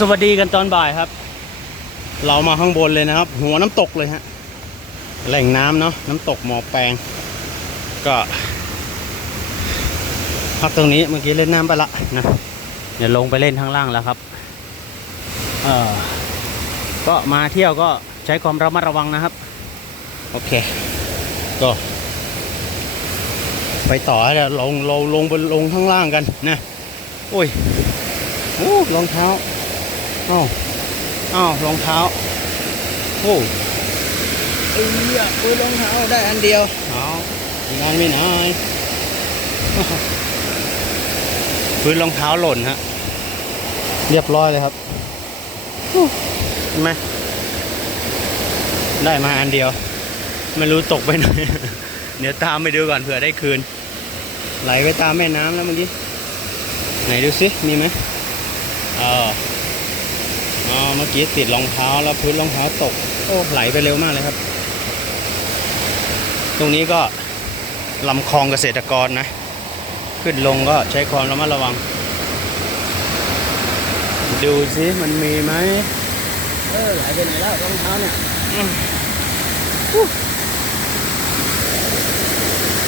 สวัสดีกันตอนบ่ายครับ เรามาข้างบนเลยนะครับ หัวน้ำตกเลยฮะแหล่งน้ำเนาะน้ำตกหมอแปลงก็พักตรงนี้เมื่อกี้เล่นน้ำไปละนะเดี๋ยวลงไปเล่นข้างล่างแล้วครับเออก็มาเที่ยวก็ใช้ความระมัดระวังนะครับ โอเค ก็ ไปต่อเดี๋ยวลงลงลงบนลงข้างล่างกันนะโอ้ยโอ้รองเท้า อ้าวอ้าวรองเท้า โอ้เอ้ยปืนรองเท้าได้อันเดียวเอาไม่นานไม่นานพื้นรองเท้าหล่นฮะ เรียบร้อยเลยครับอู้เห็นไหมได้มาอันเดียว ไม่รู้ตกไปไหนเดี๋ยวตามไปดูก่อนเผื่อได้คืน ไหลไปตามแม่น้ำแล้วเมื่อกี้ ไหนดูสิ มีไหมเออ อ๋อเมื่อกี้ติดรองเท้าแล้วพื้นรองเท้าตก โอ้ไหลไปเร็วมากเลยครับ ตรงนี้ก็ลำคลองเกษตรกรนะ ขึ้นลงก็ใช้ความระมัดระวัง ดูสิมันมีไหมเออไหลไปไหนแล้วรองเท้าเนี่ยอืมฮู้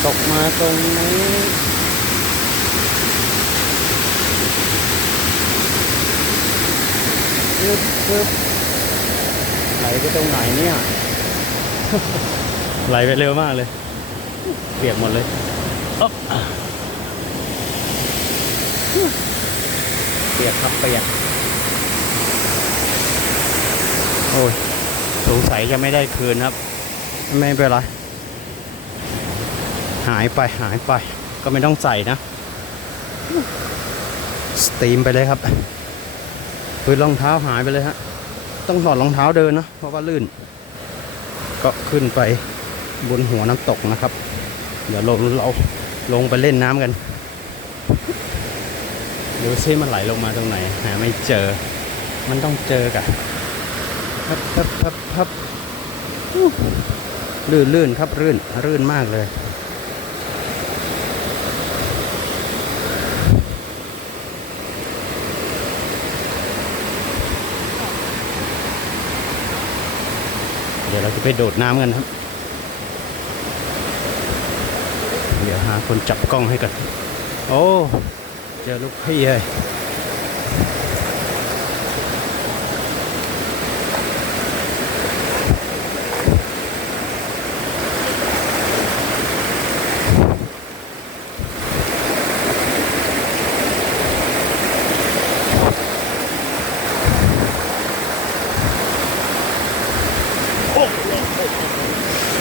ตกมาตรงนี้ ปึ๊บปึ๊บไหลไปตรงไหนเนี่ย ไหลไปเร็วมากเลย เปียกหมดเลยอ๊อบเปียกครับเปียกโอ้ยสงสัยจะไม่ได้คืนครับ ไม่เป็นไรหายไปหายไป ก็ไม่ต้องใส่นะ สตรีมไปเลยครับ พื้นรองเท้าหายไปเลยฮะ ต้องถอดรองเท้าเดินนะ เพราะว่าลื่น ก็ขึ้นไปบนหัวน้ำตกนะครับ เดี๋ยวเราเราลงไปเล่นน้ำกัน เดี๋ยวซิมันไหลลงมาตรงไหน หาไม่เจอ มันต้องเจอกะพับพับพับพับลื่นลื่นครับลื่นลื่นมากเลย เดี๋ยวเราจะ ไปโดดน้ำกันครับ เดี๋ยวหาคนจับกล้องให้กัน โอ้ เจอลูกพี่เลย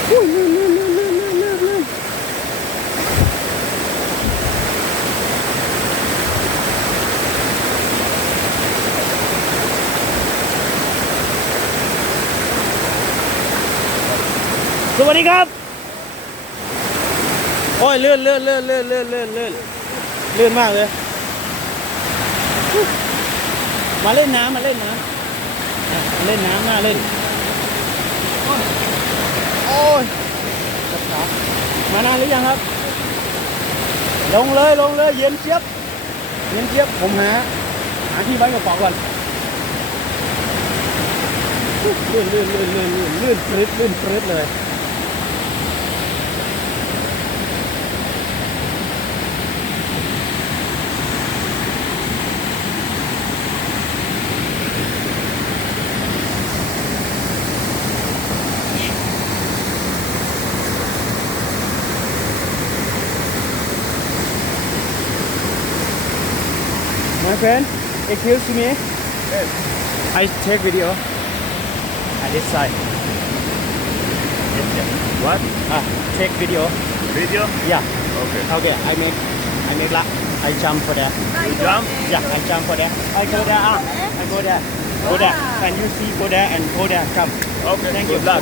ลื่นลื่นลื่นลื่นลื่นลื่นลื่นส วัสดีครับ โอ้ยเลื่อนเลื่อนเลื่อนเลื่อนเลื่อนเลื่อนเลื่อนเลื่อนมากเลย มาเล่นน้ำมาเล่นน้ำมาเล่นน้ำน่าเล่น โอ้ยมานานหรือยังครับ ลงเลยลงเลยเย็นเจี๊ยบเย็นเจี๊ยบผมหาหาที่ไว้กระเป๋าก่อนลื่นลื่นลื่นลื่นลื่นลื่นปรึดลื่นปรึดเลย My friend, excuse me. Yes. I take video. At this side. Yes, yes. What? Ah, take video. Video? Yeah. Okay. Okay. I make. I make la. I jump for that. You jump? Yeah. I jump for that. I go there. Ah. I go there. Go there. Can you see? Go there and go there. Come. Okay. Thank you. Good luck.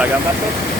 Instagram, Pastor.